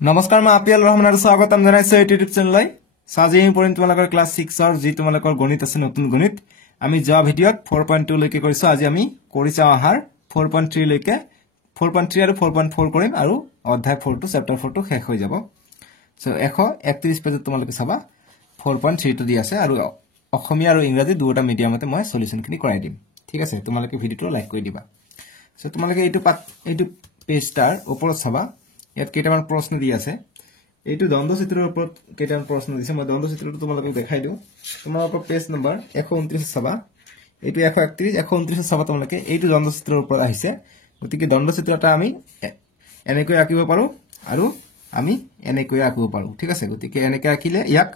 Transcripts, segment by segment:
নমস্কাৰ মই আপিয়াল ৰহমান আৰু স্বাগতম জনাইছো ইউটিউব চেনেললৈ সাজি আমি পঢ়িম তোমালোকৰ ক্লাছ 6 ৰ যি তোমালোকৰ গণিত আছে নতুন গণিত আমি যোৱা ভিডিঅত 4.2 লৈকে কৰিছো আজি আমি কৰি চাও আহাৰ 4.3 লৈকে 4.3 আৰু 4.4 কৰিম আৰু অধ্যায় 4 টো চেপ্টাৰ 4 টো শেষ হৈ যাব সো 131 পেজত তোমালোকে চাবা 4.3 টো দি আছে আৰু অসমীয়া আৰু ইংৰাজী দুটা মিডিয়ামতে মই সলিউশন খিনি কৰাই দিম ঠিক আছে তোমালোকে ভিডিঅটো লাইক কৰি দিবা সো তোমালোকে এইটো পেজটাৰ ওপৰত চাবা ইয়াত কেইটামান প্ৰশ্ন দি আছে এইটো দ্বন্দ্ব চিত্ৰৰ ওপৰত কেইটামান প্ৰশ্ন দিছে মই দ্বন্দ্ব চিত্ৰটো তোমালোকক দেখাই দিও তোমালোকৰ পেজ নম্বৰ 129 চাবা এইটো 131 129 চাবা তোমালোকে এইটো দ্বন্দ্ব চিত্ৰৰ ওপৰত আহিছে গতিকে দ্বন্দ্ব চিত্ৰটা আমি এনেকৈ আঁকিব পাৰো আৰু আমি এনেকৈ আঁকিব পাৰো ঠিক আছে গতিকে এনেকৈ আঁকিলে ইয়াক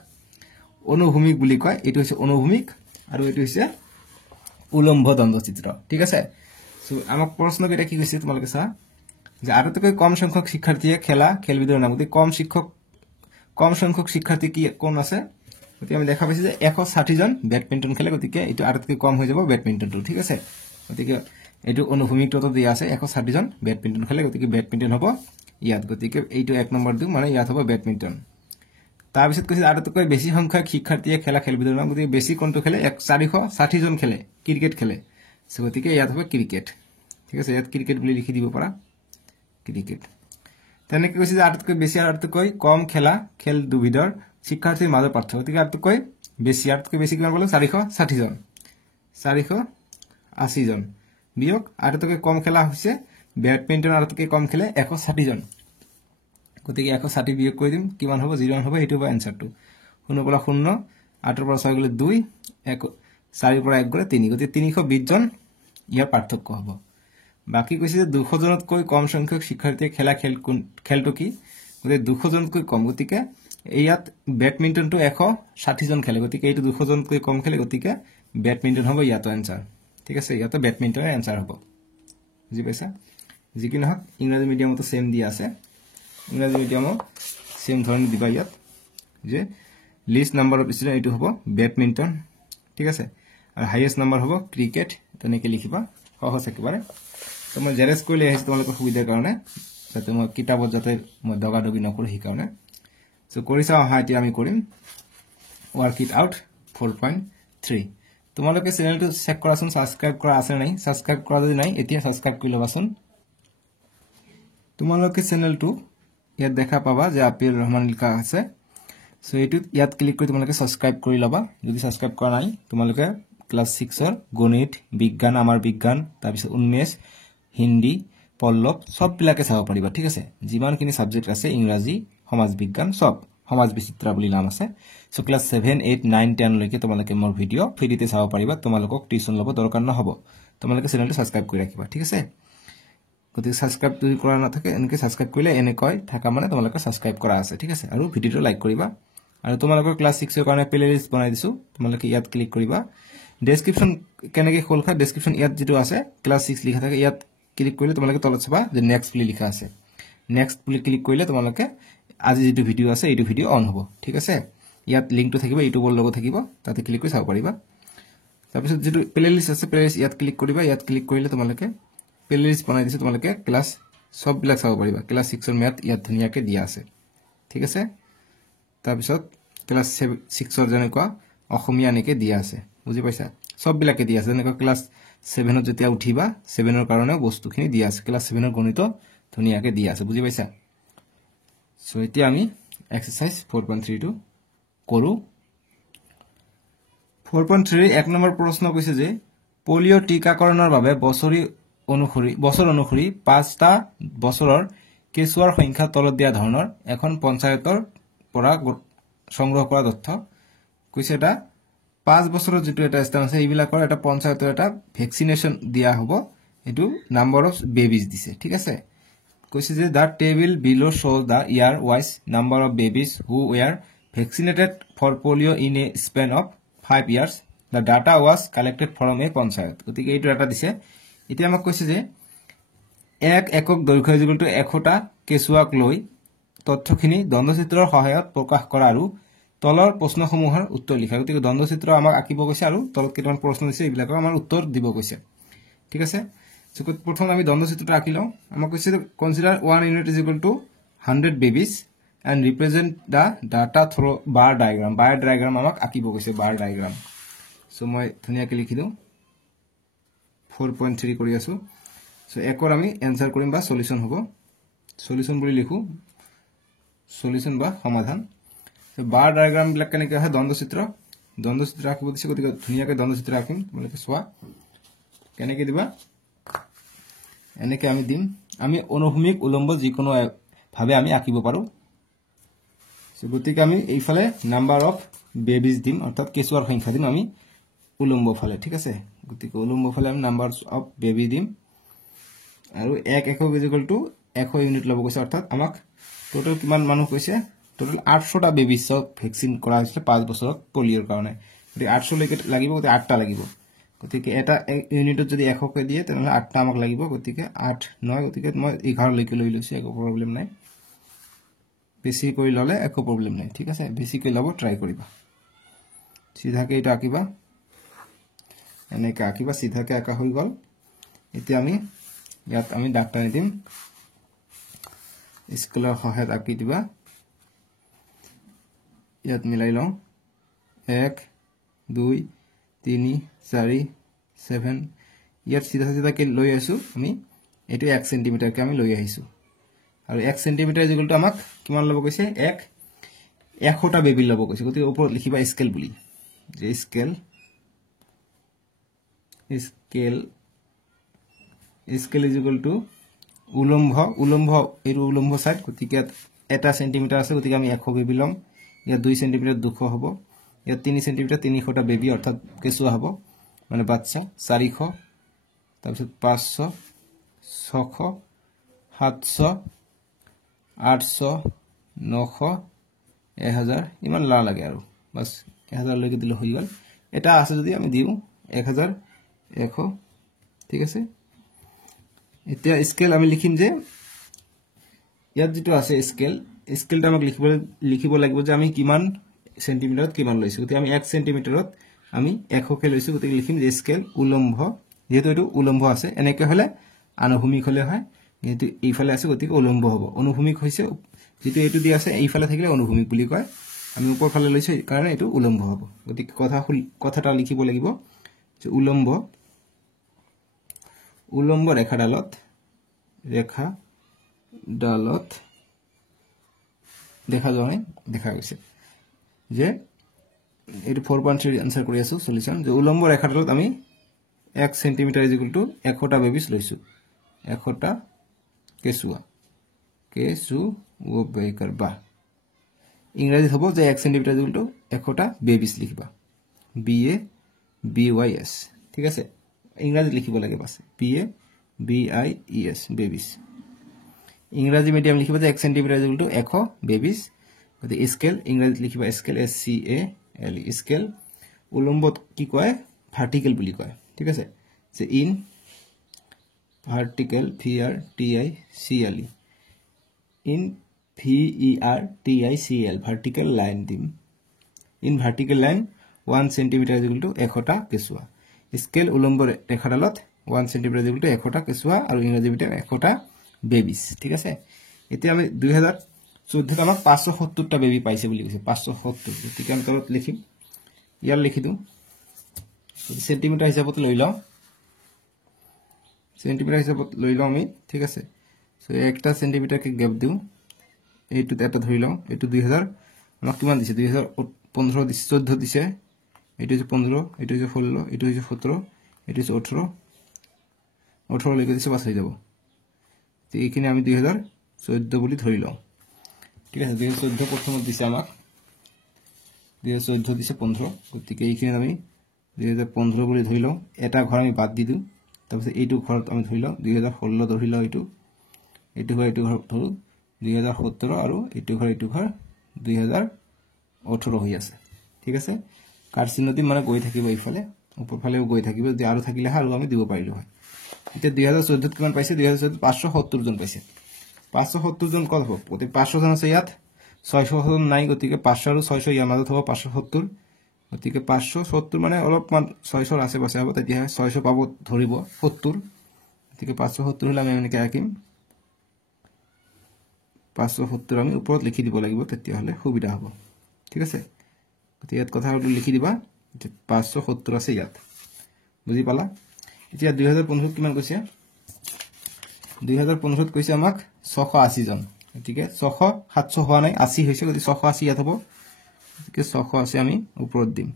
অনুভূমিক বুলি কয় এইটো হৈছে অনুভূমিক আৰু এইটো হৈছে উলম্ব দ্বন্দ্ব চিত্ৰ ঠিক আছে সো আমাক প্ৰশ্ন কেইটা কি কৈছে তোমালোকে চা যে আটাইতকৈ কম সংখ্যক শিক্ষাৰ্থীয়ে খেলা খেলবিধৰ নাম গতি কম সংখ্যক শিক্ষাৰ্থী কি কোন আছে গতি আমি দেখা পাইছে যে 160 জন ব্যাডমিন্টন খেলে গতিকে এটো আটাইতকৈ কম হৈ যাব ব্যাডমিন্টনটো ঠিক আছে গতিকে এটো অনুভূমিকটো দিয়া আছে 160 জন ব্যাডমিন্টন খেলে গতিকে ব্যাডমিন্টন হ'ব ইয়াত গতিকে এইটো এক নম্বৰ দিও মানে ইয়াত হ'ব ব্যাডমিন্টন তাৰ পিছত কৈছে আটাইতকৈ বেছি সংখ্যক শিক্ষাৰ্থীয়ে খেলা খেলবিধৰ নাম গতিকে বেছি কোনটো খেলে 460 জন খেলে ক্ৰিকেট খেলে সো গতিকে ইয়াত হ'ব ক্ৰিকেট ঠিক আছে ইয়াত ক্ৰিকেট বুলি লিখি দিব পাৰা ক্ৰিকেট তেনেকৈ কৈছে যে আটাইতকৈ বেছি আৰু আটাইতকৈ কম খেলা খেল দুবিধৰ শিক্ষাৰ্থীৰ মাজৰ পাৰ্থক্য গতিকে আটাইতকৈ বেছি কিমান ক'লো 460 জন 480 জন বিয়োগ আটাইতকৈ কম খেলা হৈছে ব্যাডমিন্টন আটাইতকৈ কম খেলে 160 জন গতিকে 160 বিয়োগ কৰি দিম কিমান হ'ব 0 হ'ব এটো হ'ব এনসারটো 0 পৰা 0 8 পৰা 6 গলে 2 4 পৰা 1 গলে 3 গতিকে 320 জন ইয়াৰ পাৰ্থক্য হ'ব বাকি কৈছে যে 200 জনতকৈ কম সংখ্যক শিক্ষাৰ্থীয়ে খেলা খেলটো কি গতিকে 200 জনতকৈ কম গতিকে ইয়াত ব্যাডমিন্টনটো 160 জন খেলে গতিকে এইটো 200 জনতকৈ কম খেলে গতিকে ব্যাডমিন্টন হ'ব ইয়াতো আনসাৰ ঠিক আছে ইয়াতো ব্যাডমিন্টনৰ আনসাৰ হ'ব বুজি পাইছা যি কি নহক ইংৰাজী মিডিয়ামতো সেম দিয়া আছে ইংৰাজী মিডিয়ামত সেম ধৰণে দিবা ইয়াত যে লিষ্ট নাম্বাৰ অফ ষ্টুডেন্ট এইটো হ'ব ব্যাডমিন্টন ঠিক আছে আৰু হাইয়েষ্ট নাম্বাৰ হ'ব ক্ৰিকেট তেনেকৈ লিখিবা সহজ একেবাৰে তো মই জেৰেক্স কৰিলে আহিছে তোমালোকৰ সুবিধাৰ কাৰণে যাতে মই কিতাপত যাতে মই দগাদগি নকৰো সেই কাৰণে সো কৰিছা অহা এতিয়া আমি কৰিম ওয়াৰ্ক ইট আউট 4.3 তোমালোকে চেনেলটো চেক কৰাচোন সাবস্ক্ৰাইব কৰা আছে নাই সাবস্ক্ৰাইব কৰা যদি নাই এতিয়া সাবস্ক্ৰাইব কৰি লবাচোন তোমালোকে চেনেলটো ইয়াত দেখা পাবা যে আপিল ৰহমান লিখা আছে সো এইটো ইয়াত ক্লিক কৰি তোমালোকে সাবস্ক্ৰাইব কৰি লবা যদি সাবস্ক্ৰাইব কৰা নাই তোমালোকে ক্লাস 6 ৰ গণিত বিজ্ঞান আমাৰ বিজ্ঞান তাৰ পিছত উন্মেষ হিন্দী পল্লৱ সব বিলাকে চাব পাৰিবা ঠিক আছে যিমানখিনি সাবজেক্ট আছে ইংৰাজী সমাজ বিজ্ঞান সব সমাজ বিচিত্ৰা বুলি নাম আছে সো ক্লাস 7 8 9 10 লৈকে তোমালোকে মোৰ ভিডিও ফ্ৰীতে চাব পাৰিবা তোমালোকক টিউচন লব দৰকাৰ নহব তোমালোকে চেনেলটো সাবস্ক্ৰাইব কৰি ৰাখিবা ঠিক আছে গতিকে সাবস্ক্ৰাইব যদি কৰা নাথাকে এনেকৈ সাবস্ক্ৰাইব কৰিলে এনেকৈ থাকা মানে তোমালোকে সাবস্ক্ৰাইব কৰা আছে ঠিক আছে আৰু ভিডিওটো লাইক কৰিবা আৰু তোমালোকৰ ক্লাস 6 ৰ কাৰণে প্লেলিষ্ট বনাই দিছো তোমালোকে ইয়াত ক্লিক কৰিবা ডেসক্ৰিপচন কেনেকৈ খোলখা ডেসক্ৰিপচন ইয়াত যেটো আছে ক্লাস 6 লিখা থাকে ইয়াত ক্লিক কৰিলে তোমালোকে তলত চাবা যে নেক্সট বুলি লিখা আছে নেক্সট বুলি ক্লিক কৰিলে তোমালোকে আজি যেটো ভিডিও আছে এইটো ভিডিও অন হ'ব ঠিক আছে ইয়াত লিংকটো থাকিব ইউটিউবৰ লগত থাকিব তাতে ক্লিক কৰি চাব পাৰিবা তাৰপিছত যেটো প্লেলিষ্ট আছে প্লেলিষ্ট ইয়াত ক্লিক কৰিবা ইয়াত ক্লিক কৰিলে তোমালোকে প্লেলিষ্ট বনাই দিছে তোমালোকে ক্লাস সব বিলাক চাব পাৰিবা ক্লাস 6 ৰ ম্যাথ ইয়াত ধুনিয়াকে দিয়া আছে ঠিক আছে তাৰপিছত ক্লাস 6 ৰ যেনেকুৱা অসমীয়া নেকে দিয়া আছে বুজি পাইছা সব বিলাকে দিয়া আছে যেনেকুৱা ক্লাস 7 ত যেতিয়া উঠিবা 7 ৰ কাৰণে বস্তুখিনি দিয়া আছে ক্লাস 7 ৰ গণিত ধুনিয়াকে দিয়া আছে বুজি পাইছা সো এতিয়া আমি এক্সাৰসাইজ 4.3 টো কৰো 4.3 এক নম্বৰ প্ৰশ্ন কৈছে যে পোলিও টিকাকৰণৰ বাবে বছৰ অনুসৰি 5টা বছৰৰ কেঁচুৱাৰ সংখ্যা তলত দিয়া ধৰণৰ এখন পঞ্চায়তৰ পৰা সংগ্ৰহ কৰা তথ্য কৈছে এটা 5 বছৰৰ যেটো এটা স্থান আছে এইবিলাকৰ এটা পঞ্চায়তৰ এটা ভ্যাকসিনেশন দিয়া হ'ব এটো নাম্বাৰ অফ বেবিজ দিছে ঠিক আছে কৈছে যে the table below shows the year wise number of babies who were vaccinated for polio in a span of 5 years the data was collected from a panchayat গতিকে এইটো ডাটা দিছে এতিয়া আমাক কৈছে যে এক একক দৈৰ্ঘ্য ইকুৱেল টু 100টা কেঁচুৱাক লৈ তথ্যখিনি দ্বন্দ্বচিত্ৰৰ সহায়ত প্ৰকাশ কৰা আৰু তলৰ প্ৰশ্নসমূহৰ উত্তৰ লিখা গতিকে দ্বন্দ্বচিত্ৰ আমাক আঁকিব কৈছে আৰু তলত কেইটামান প্ৰশ্ন দিছে এইবিলাকৰ আমাৰ উত্তৰ দিব কৈছে ঠিক আছে প্ৰথম আমি দ্বন্দ্বচিত্ৰটো আঁকি লওঁ আমাক কৈছে consider 1 unit is equal to 100 babies and represent the data through bar diagram. Bar diagram আমাক আঁকিব কৈছে bar diagram. So মই ধুনিয়াকৈ লিখি দিওঁ 4.3 কৰি আছো. So একৰ আমি এনসাৰ কৰিম বা সলিউশন হ'ব. সলিউশন বুলি লিখো সলিউশন বা সমাধান. So bar diagram বিলাক কেনেকৈ হয় দ্বন্দ্বচিত্ৰ আঁকিব দিছে গতিকে ধুনিয়াকৈ দ্বন্দ্বচিত্ৰ আঁকিম তোমালোকে চোৱা কেনেকৈ দিবা এনেকৈ আমি দিম আমি অনুভূমিক উলম্ব যিকোনো ভাবে আমি আঁকিব পাৰো. সো গতিকে আমি এইফালে নাম্বাৰ অফ বেবিজ দিম অৰ্থাৎ কেঁচুৱাৰ সংখ্যা দিম আমি উলম্ব ফালে ঠিক আছে. গতিকে উলম্ব ফালে আমি নাম্বার অফ বেবি দিম আৰু 1 একক ইকুয়াল টু 100 ইউনিট লব কৈছে অৰ্থাৎ আমাক টোটাল কিমান মানুহ কৈছে টোটাল 800টা বেবিজক ভ্যাকসিন কৰা হৈছিল 5 বছৰত পলিঅৰ কাৰণে. গতিকে 800 লৈকে লাগিব গতিকে 8টা লাগিব. গতিকে এটা ইউনিটত যদি 100 কৈ দিয়ে তেনহলে 8টা আমাক লাগিব. গতিকে 8 9 গতিকে মই 11 লৈকে লৈ লৈছো একো প্ৰবলেম নাই. বেছি কৰি ললে একো প্ৰবলেম নাই ঠিক আছে. বেছি কৰি লব ট্ৰাই কৰিবা সিধাকে এটা আঁকিবা এনেকৈ আঁকিবা সিধাকে আঁকা হৈ গল. এতিয়া আমি ইয়াত আমি ডাক্তাৰ দিম স্কেলৰ সহায়ত আঁকি দিবা. ইয়াত মিলাই লওঁ 1 2 3 4 7 ইয়াত সিধা সিধাকে লৈ আছো আমি এটো 1 সেন্টিমিটাৰ কে আমি লৈ আহিছো আৰু 1 সেন্টিমিটাৰ ইকুয়ালটো আমাক কিমান লব কৈছে 100টা বেবি লব কৈছে. গতিকে ওপৰত লিখিবা স্কেল বুলি যে স্কেল ইজ ইকুয়াল টু উলম্ব এই উলম্ব সাইড. গতিকে এটা সেন্টিমিটাৰ আছে গতিকে আমি 100 বেবি লম. ইয়াত 2 সেন্টিমিটাৰ 200 হ'ব. ইয়াত 3 সেন্টিমিটাৰ 300টা বেবি অৰ্থাৎ কেঁচুৱা হ'ব মানে বাচ্চা 400 তাৰপিছত 500 600 700 800 900 1000 ইমান লা লাগে আৰু বাস 1000 লৈকে দিলে হৈ গল. এটা আছে যদি আমি দিও 1100 ঠিক আছে. এতিয়া স্কেল আমি লিখিম যে ইয়াত যেটো আছে স্কেলটা আমাক লিখিব লাগিব যে আমি কিমান সেন্টিমিটাৰত কিমান লৈছো. গতিকে আমি 1 সেন্টিমিটাৰত আমি 100 কে লৈছো. গতিকে লিখিম যে স্কেল উলম্ব যেহেতু এটো উলম্ব আছে এনেকৈ হলে আনুভূমিক হলে হয় যেহেতু এইফালে আছে গতিকে উলম্ব হ'ব. অনুভূমিক হৈছে যেটো এটো দি আছে এইফালে থাকিলে অনুভূমিক বুলি কয়. আমি ওপৰ ফালে লৈছো কাৰণ এটো উলম্ব হ'ব. গতিকে কথাটা লিখিব লাগিব যে উলম্ব ৰেখাডালত দেখা গৈছে যে এটো 4.3 আনসাৰ কৰি আছো সলিউশন যে উলম্ব ৰেখাডালত আমি 1 সেন্টিমিটাৰ ইকুয়াল টু 100টা বেবিজ লৈছো 100টা কেঁচুৱা বেকাৰবা ইংৰাজীত হ'ব যে 1 সেন্টিমিটাৰ ইকুয়াল টু 100টা বেবিজ লিখিবা BABYS ঠিক আছে. ইংৰাজীত লিখিব লাগে বাস BABIES বেবিজ. ইংৰাজী মিডিয়াম লিখিবা যে 1 সেন্টিমিটাৰ ইকুয়াল টু 100 বেবিজ. গতি স্কেল ইংৰাজীত লিখিবা স্কেল SCAL স্কেল উলম্বত কি কয় ভাৰ্টিকেল বুলি কয় ঠিক আছে. যে in vertical VRTICL in VERTICL vertical line দিম. In vertical line 1 centimetre equal to 100টা কেঁচুৱা. স্কেল উলম্ব ৰেখাডালত 1 সেন্টিমিটাৰ ইকুয়াল টু 100টা কেঁচুৱা আৰু ইংৰাজী মিডিয়াম 100টা বেবিজ ঠিক আছে. এতিয়া আমি 2014 আমাক 570টা বেবি পাইছে বুলি কৈছে 570. গতিকে আমি তলত লিখিম ইয়াৰ লিখি দিওঁ সেন্টিমিটাৰ হিচাপত লৈ লওঁ আমি ঠিক আছে. সো একটা সেন্টিমিটাৰ কে গ্যাপ দিওঁ এইটো এটা ধৰি লওঁ এইটো 2000 আমাক কিমান দিছে 2015 দিছে 14 দিছে এইটো 15 এইটো 16 এইটো 17 এইটো 18 লৈকে দিছে বাস হৈ যাব. তো এইখিনি আমি 2014 বুলি ধৰি লওঁ ঠিক আছে. 2014 প্ৰথমত দিছে আমাক 2014 দিছে 15. গতিকে এইখিনি আমি 2015 বুলি ধৰি লওঁ. এটা ঘৰ আমি বাদ দি দিওঁ তাৰপিছত এইটো ঘৰত আমি ধৰি লওঁ 2016 ধৰি লওঁ এইটো ঘৰ ধৰো 2017 আৰু এইটো ঘৰ 2018 হৈ আছে ঠিক আছে. কাৰ চিহ্নটি মানে গৈ থাকিব এইফালে ওপৰ ফালেও গৈ থাকিব যদি আৰু থাকিলে আৰু আমি দিব পাৰিলো হয়. এতিয়া 2014 কিমান পাইছে 2014 570 জন পাইছে 570 জন কত হ'ব 500 জন আছে ইয়াত 600 জন নাই. গতিকে 500 আৰু 600 ইয়াৰ মাজত হ'ব 570. গতিকে 570 মানে অলপমান 600 আছে বাছে হ'ব তেতিয়া 600 পাব ধৰিব 70. গতিকে 570 হলে আমি এনেকৈ আঁকিম 570 আমি ওপৰত লিখি দিব লাগিব তেতিয়া হলে সুবিধা হ'ব ঠিক আছে গতি ইয়াত কথাটো লিখি দিবা যে 570 আছে ইয়াত বুজি পালা এতিয়া 2015 কিমান কৈছে 2015 কৈছে আমাক 680 জন গতিকে 600 700 হোৱা নাই 80 হৈছে গতি 680 ইয়াত হ'ব গতিকে 680 আমি ওপৰত দিম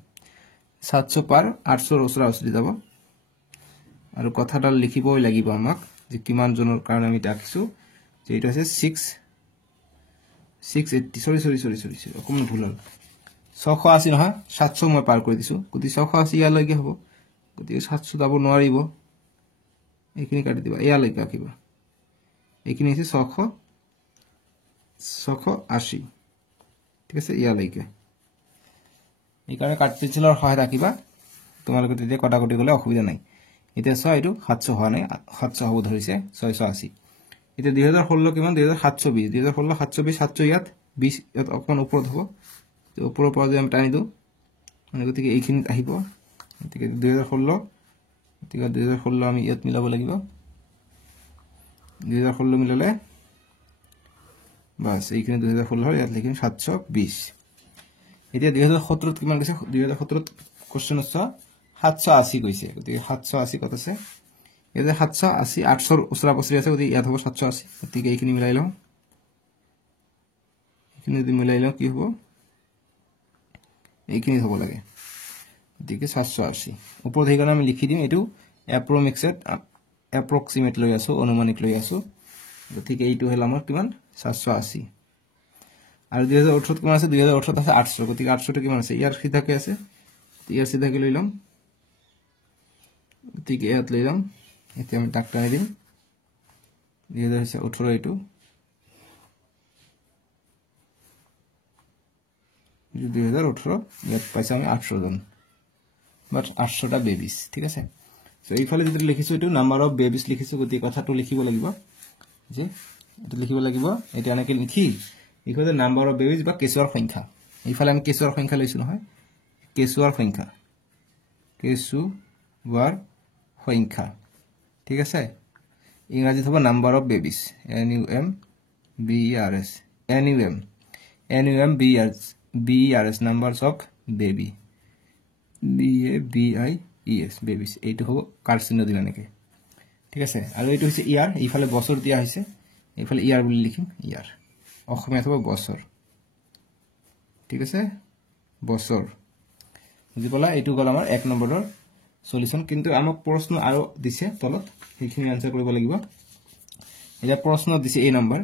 700 পাৰ 800 ওচৰা ওচৰি যাব আৰু কথাডাল লিখিবই লাগিব আমাক যে কিমান জনৰ কাৰণে আমি ৰাখিছো যে এটা আছে 680 সৰি অকমান ভুল হ'ল 680 নহয় 700 মই পাৰ কৰি দিছো গতি 680 ইয়ালৈকে হ'ব গতি 700 যাব নোৱাৰিব এইখিনি কাটি দিবা ইয়ালৈকে ৰাখিবা এইখিনি আছে 680 ঠিক আছে ইয়ালৈকে এই কাৰণে কাটিছিলৰ সহায় ৰাখিবা তোমালোকে তেতিয়া কটাকটি গলে অসুবিধা নাই এটা 6 এটো 700 হোৱা নাই 700 হ'ব ধৰিছে 680 এটা 2016 কিমান 2720 2016 720 700 ইয়াত 20 ইয়াত অকমান ওপৰত হ'ব তো ওপৰৰ পৰা যদি আমি টানি দিও মানে গতিকে এইখিনি আহিব গতিকে 2016 গতিকে 2016 আমি ইয়াত মিলাব লাগিব 2016 মিলালে বাস এইখিনি 2016 ইয়াত লিখিম 720 এতিয়া 2017 কিমান কৈছে 2017 কোশ্চেন আছে 780 কৈছে গতিকে 780 কত আছে এটা 780 800 ওচৰা পছৰি আছে গতিকে ইয়াত হ'ব 780 গতিকে এইখিনি মিলাই লওঁ এইখিনি যদি মিলাই লওঁ কি হ'ব এইখিনি হ'ব লাগে গতিকে 780 ওপৰত হেইকাৰণে আমি লিখি দিম এটো এপ্ৰক্সিমেট লৈ আছো অনুমানিক লৈ আছো গতিকে এইটো হল আমাৰ কিমান 780 আৰু 2018 কিমান আছে 2018 আছে 800 গতিকে 800 টো কিমান আছে ইয়াৰ সিধাকে আছে ইয়াৰ সিধাকে লৈ লম গতিকে ইয়াত লৈ লম এতিয়া আমি টাক টানি দিম 2018 এইটো 2018 ইয়াত পাইছে আমি 800 জন বাট 800 টা বেবিজ ঠিক আছে সো এইফালে যেটো লিখিছো এটো নাম্বার অফ বেবিজ লিখিছো গতি কথাটো লিখিব লাগিব যে এটো লিখিব লাগিব এটা এনেকে লিখি ইফালে নাম্বার অফ বেবিজ বা কেছুৱাৰ সংখ্যা এইফালে আমি কেছুৱাৰ সংখ্যা লৈছো নহয় কেছুৱাৰ সংখ্যা ঠিক আছে ইংৰাজীত হ'ব number of babies NUMBERS numbers of baby BABIES babies এইটো হ'ব কাৰ্চিনো দিলা নেকি ঠিক আছে আৰু এইটো হৈছে ইয়াৰ এইফালে বছৰ দিয়া হৈছে এইফালে ইয়াৰ বুলি লিখিম ইয়াৰ অসমীয়াত হ'ব বছৰ ঠিক আছে বছৰ বুজি পালা এইটো গল আমাৰ 1 নম্বৰৰ সলিউশন কিন্তু আমাক প্ৰশ্ন আৰু দিছে তলত সেইখিনি আনসাৰ কৰিব লাগিব এটা প্ৰশ্ন দিছে এই নম্বৰ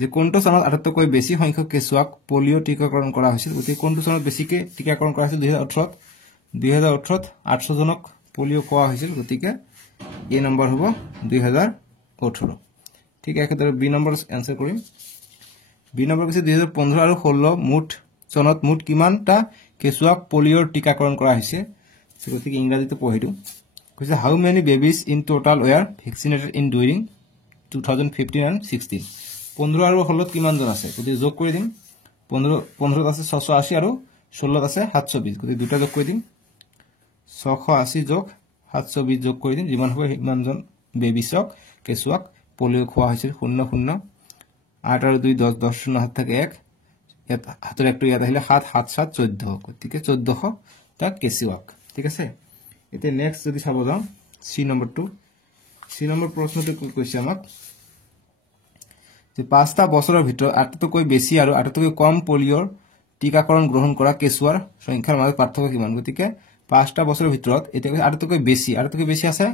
যে কোনটো চনত আটাইতকৈ বেছি সংখ্যক কেছুৱাক পলিও টিকাকৰণ কৰা হৈছিল গতি কোনটো চনত বেছিকে টিকাকৰণ কৰা হৈছিল 2018 800 জনক পলিও কোৱা হৈছিল গতিকে এই নম্বৰ হ'ব 2018 ঠিক একেদৰে বি নম্বৰ আনসাৰ কৰিম বি নম্বৰ কৈছে 2015 আৰু 16 মুঠ চনত মুঠ কিমানটা কেছুৱাক পলিওৰ টিকাকৰণ কৰা হৈছে গতিকে ইংৰাজীতে পঢ়িটো কৈছে how many babies in total were vaccinated in during 2015 and 16 15 আৰু 16 কিমান জন আছে গতি যোগ কৰি দিম 15 আছে 680 আৰু 16 আছে 720 গতি দুটা যোগ কৰি দিম 680 যোগ 720 যোগ কৰি দিম যিমান হ'ব ইমান জন বেবিছক কেছুৱাক পলিও খোৱা হৈছিল 00 8 আৰু 2 10 10 শূন্য হাত থাকে 1 ইয়াত হাতৰ একটো ইয়াত আহিলে 7 7 7 14 গতিকে 1400 টা কেছুৱাক ঠিক আছে এতিয়া নেক্সট যদি চাব যাও সি নম্বৰ 2 সি নম্বৰ প্ৰশ্নটো কৈছে আমাক যে 5টা বছৰৰ ভিতৰত আটাইতকৈ বেছি আৰু আটাইতকৈ কম পলিওৰ টিকাকৰণ গ্ৰহণ কৰা কেছুৱাৰ সংখ্যাৰ মাজত পাৰ্থক্য কিমান গতিকে 5টা বছৰৰ ভিতৰত এটা আটাইতকৈ বেছি আছে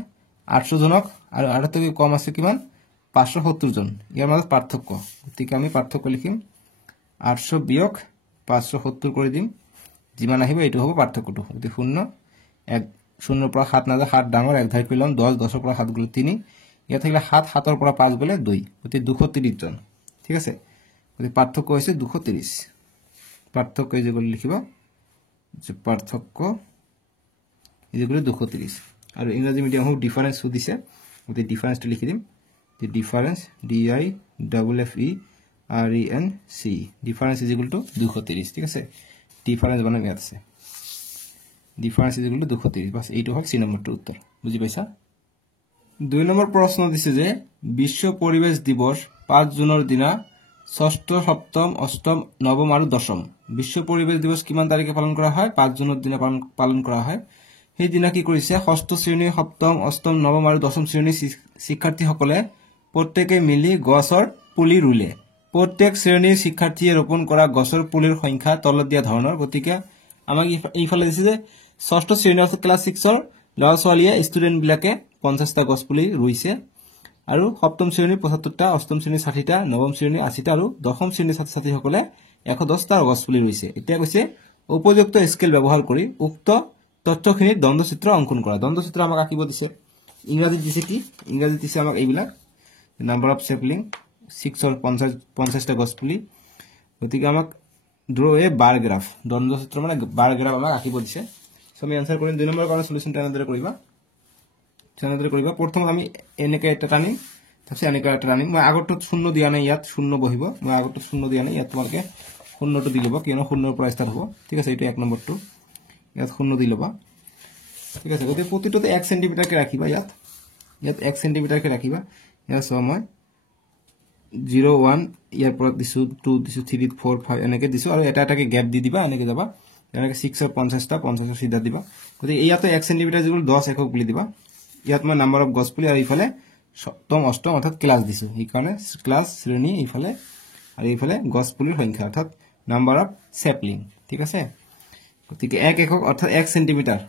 800 জনক আৰু আটাইতকৈ কম আছে কিমান 570 জন ইয়াৰ মাজত পাৰ্থক্য গতিকে আমি পাৰ্থক্য লিখিম 800 বিয়োগ 570 কৰি দিম যিমান আহিব এইটো হ'ব পাৰ্থক্যটো গতি 0 1 0 পৰা 7 না 7 ডাঙৰ এক ধাই কৰিলাম 10 10 পৰা 7 গলে 3 ইয়া থাকিলে 7 7 ৰ পৰা 5 গলে 2 গতি 230 জন ঠিক আছে গতি পাৰ্থক্য হৈছে 230 পাৰ্থক্য এই যে লিখিবা যে পাৰ্থক্য এই যে 230 আৰু ইংৰাজী মিডিয়াম হ'ব ডিফাৰেন্স দিছে গতি ডিফাৰেন্সটো লিখি দিম the difference DIFFERENC difference is equal to 230 ঠিক আছে difference বানাম ইয়াত আছে difference is equal to 230 বাস এইটো হল সি নম্বৰটো উত্তৰ বুজি পাইছা 2 নম্বৰ প্ৰশ্ন দিছে যে বিশ্ব পৰিবেশ দিৱস 5 জুনৰ দিনা ষষ্ঠ সপ্তম অষ্টম নৱম আৰু দশম বিশ্ব পৰিৱেশ দিৱস কিমান তাৰিখে পালন কৰা হয় 5 জুনৰ দিনা পালন কৰা হয় সেই দিনা কি কৰিছে ষষ্ঠ শ্ৰেণী সপ্তম অষ্টম নৱম আৰু দশম শ্ৰেণীৰ শিক্ষাৰ্থীসকলে প্ৰত্যেককে মিলি গছৰ পুলি ৰুলে প্ৰত্যেক শ্ৰেণীৰ শিক্ষাৰ্থীয়ে ৰোপণ কৰা গছৰ পুলিৰ সংখ্যা তলত দিয়া ধৰণৰ গতিকে আমাক এইফালে দিছে যে ষষ্ঠ শ্ৰেণী অৰ্থাৎ ক্লাছ 6 ৰ ল'ৰা ছোৱালীয়ে ষ্টুডেন্ট বিলাকে 50টা গছ পুলি ৰুইছে আৰু সপ্তম শ্ৰেণীৰ 75টা অষ্টম শ্ৰেণীৰ 60টা নৱম শ্ৰেণীৰ 80টা আৰু দশম শ্ৰেণীৰ ছাত্ৰ-ছাত্ৰীসকলে 110টা গছ পুলি ৰুইছে এতিয়া কৈছে উপযুক্ত স্কেল ব্যৱহাৰ কৰি উক্ত তথ্যখিনিৰ দ্বন্দ্বচিত্ৰ অংকন কৰা দ্বন্দ্বচিত্ৰ আমাক আঁকিব দিছে ইংৰাজীত দিছে কি ইংৰাজীত দিছে আমাক এইবিলাক নাম্বাৰ অফ সেপলিং 6 ৰ 50টা গছ পুলি গতিকে আমাক ড্ৰ এ বাৰ গ্ৰাফ দ্বন্দ্বচিত্ৰ মানে বাৰ গ্ৰাফ আমাক আঁকিব দিছে সো আমি আনসাৰ কৰিম 2 নম্বৰ কাৰণে সলিউশন তেনেদৰে কৰিবা প্ৰথম আমি এনেকৈ এটা টানিম তাৰপিছত এনেকৈ এটা টানিম মই আগৰটো শূন্য দিয়া নাই ইয়াত শূন্য বহিব মই আগৰটো শূন্য দিয়া নাই ইয়াত তোমালোকে শূন্যটো দি ল'বা কিয়নো শূন্যৰ পৰা ষ্টাৰ্ট হ'ব ঠিক আছে এইটো 1 নম্বৰটো ইয়াত শূন্য দি ল'বা ঠিক আছে গতিকে প্ৰতিটোতে 1 সেন্টিমিটাৰ কে ৰাখিবা ইয়াত 1 সেন্টিমিটাৰ কে ৰাখিবা ইয়াত সম মই 0 1 ইয়াৰ পৰা দিছো 2 দিছো 3 4 5 এনেকৈ দিছো আৰু এটা এটাকে গ্যাপ দি দিবা এনেকৈ যাবা এনেকৈ 6 ৰ 50টা 50 সিধা দিবা গতিকে ইয়াতে 1 সেন্টিমিটাৰ যিটো 10 একক বুলি দিবা ইয়াত মই নাম্বাৰ অফ গছ পুলি আৰু ইফালে সপ্তম অষ্টম অৰ্থাৎ ক্লাস দিছো এই কাৰণে ক্লাস শ্ৰেণী ইফালে আৰু ইফালে গছ পুলিৰ সংখ্যা অৰ্থাৎ নাম্বাৰ অফ সেপলিং ঠিক আছে গতিকে 1 একক অৰ্থাৎ 1 সেন্টিমিটাৰ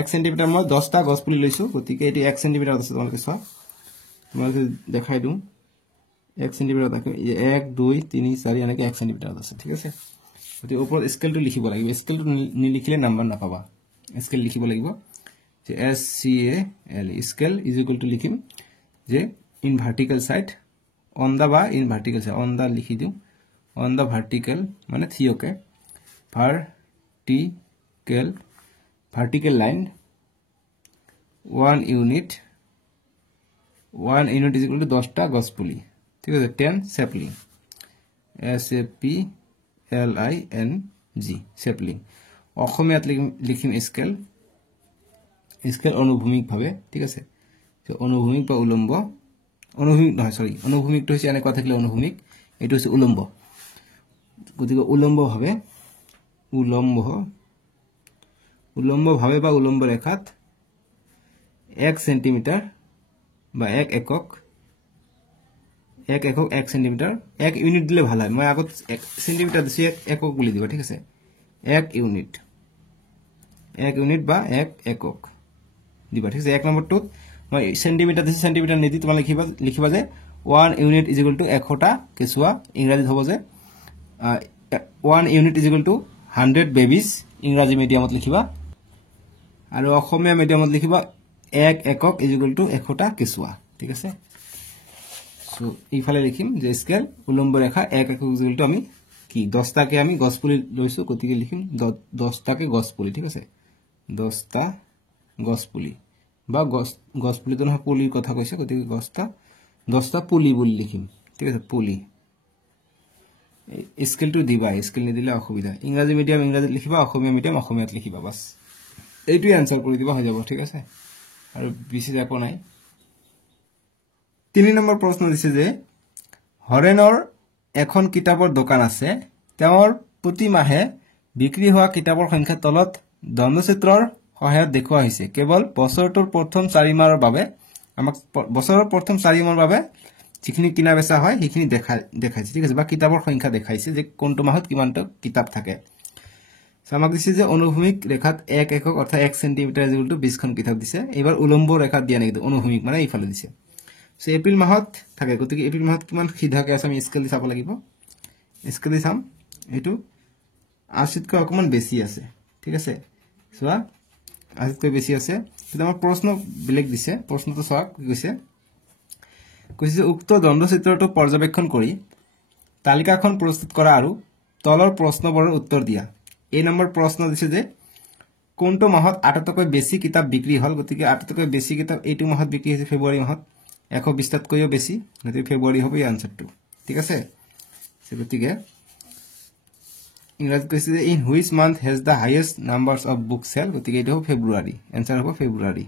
1 সেন্টিমিটাৰ মই 10টা গছ পুলি লৈছো গতিকে এটি 1 সেন্টিমিটাৰ আছে তোমালোকে চোৱা তোমালোকে দেখাই দিম 1 সেন্টিমিটাৰ থাকে 1 2 3 4 এনেকৈ 1 সেন্টিমিটাৰ আছে ঠিক আছে গতিকে ওপৰত স্কেলটো লিখিব লাগিব স্কেলটো নিলিখিলে নাম্বাৰ নাপাবা স্কেল লিখিব লাগিব যে SCAL scale is equal to লিখিম যে in vertical side on the বা in vertical side on the লিখি দিও on the vertical মানে থিয়কে vertical line 1 unit is equal to 10টা গছ পুলি ঠিক আছে 10 sapling SAPLING sapling অসমীয়াত লিখিম স্কেল অনুভূমিক ভাবে ঠিক আছে তো অনুভূমিক বা উলম্ব অনুভূমিক নহয় সরি অনুভূমিকটো হৈছে এনেকুৱা থাকিলে অনুভূমিক এটো হৈছে উলম্ব গতিকে উলম্ব ভাবে বা উলম্ব ৰেখাত 1 সেন্টিমিটাৰ বা 1 একক 1 সেন্টিমিটাৰ 1 ইউনিট দিলে ভাল হয় মই আগত 1 সেন্টিমিটাৰ দিছি 1 একক বুলি দিবা ঠিক আছে 1 ইউনিট বা 1 একক দিবা ঠিক আছে 1 নম্বৰটো মই সেন্টিমিটাৰ দিছি সেন্টিমিটাৰ নিদি তোমাক লিখিবা যে 1 ইউনিট ইজ ইকুৱেল টু 100টা কেঁচুৱা ইংৰাজীত হ'ব যে 1 unit is equal to 100 babies ইংৰাজী মিডিয়ামত লিখিবা আৰু অসমীয়া মিডিয়ামত লিখিবা 1 একক ইজ ইকুৱেল টু 100টা কেঁচুৱা ঠিক আছে সো ইফালে লিখিম যে স্কেল উলম্ব ৰেখা 1 একক ইজ ইকুৱেল টু আমি কি 10টাকে আমি গছ পুলি লৈছো গতিকে লিখিম 10টাকে গছ পুলি ঠিক আছে 10টা গছ পুলি বা গছ পুলি তো নহয় পুলিৰ কথা কৈছে গতিকে 10টা পুলি বুলি লিখিম ঠিক আছে পুলি স্কেলটো দিবা স্কেল নিদিলে অসুবিধা ইংৰাজী মিডিয়াম ইংৰাজীত লিখিবা অসমীয়া মিডিয়াম অসমীয়াত লিখিবা বাস এইটোই আনসাৰ কৰি দিবা হৈ যাব ঠিক আছে আৰু বিশেষ একো নাই 3 নম্বৰ প্ৰশ্ন দিছে যে হৰেনৰ এখন কিতাপৰ দোকান আছে তেওঁৰ প্ৰতি মাহে বিক্ৰী হোৱা কিতাপৰ সংখ্যা তলত দ্বন্দ্বচিত্ৰৰ সহায়ত দেখুওৱা হৈছে কেৱল বছৰটোৰ প্ৰথম 4 মাহৰ বাবে আমাক বছৰৰ প্ৰথম 4 মাহৰ বাবে যিখিনি কিনা বেচা হয় সেইখিনি দেখাইছে ঠিক আছে বা কিতাপৰ সংখ্যা দেখাইছে যে কোনটো মাহত কিমানটা কিতাপ থাকে আমাক দিছে যে অনুভূমিক ৰেখাত 1 একক অৰ্থাৎ 1 সেন্টিমিটাৰ ইকুৱেল টু 20খন কিতাপ দিছে এবাৰ উলম্ব ৰেখাত দিয়া নাই অনুভূমিক মানে ইফালে দিছে সো এপ্ৰিল মাহত থাকে গতিকে এপ্ৰিল মাহত কিমান সিধাকে আছে আমি স্কেল দি চাব লাগিব স্কেল দি চাম এটো 80তকৈ অকমান বেছি আছে ঠিক আছে সোৱা 80তকৈ বেছি আছে কিন্তু আমাৰ প্ৰশ্ন বেলেগ দিছে প্ৰশ্নটো চাওক কি কৈছে যে উক্ত দ্বন্দ্বচিত্ৰটো পৰ্যবেক্ষণ কৰি তালিকাখন প্ৰস্তুত কৰা আৰু তলৰ প্ৰশ্নবোৰৰ উত্তৰ দিয়া এই নম্বৰ প্ৰশ্ন দিছে যে কোনটো মাহত আটাইতকৈ বেছি কিতাপ বিক্ৰী হল গতিকে আটাইতকৈ বেছি কিতাপ এইটো মাহত বিক্ৰী হৈছে ফেব্ৰুৱাৰী মাহত 120টাতকৈও বেছি গতিকে ফেব্ৰুৱাৰী হ'ব এই আনসাৰটো ঠিক আছে গতিকে ইংৰাজীত কৈছে যে in which month has the highest numbers of book sale গতিকে এইটো হ'ব ফেব্ৰুৱাৰী আনসাৰ হ'ব ফেব্ৰুৱাৰী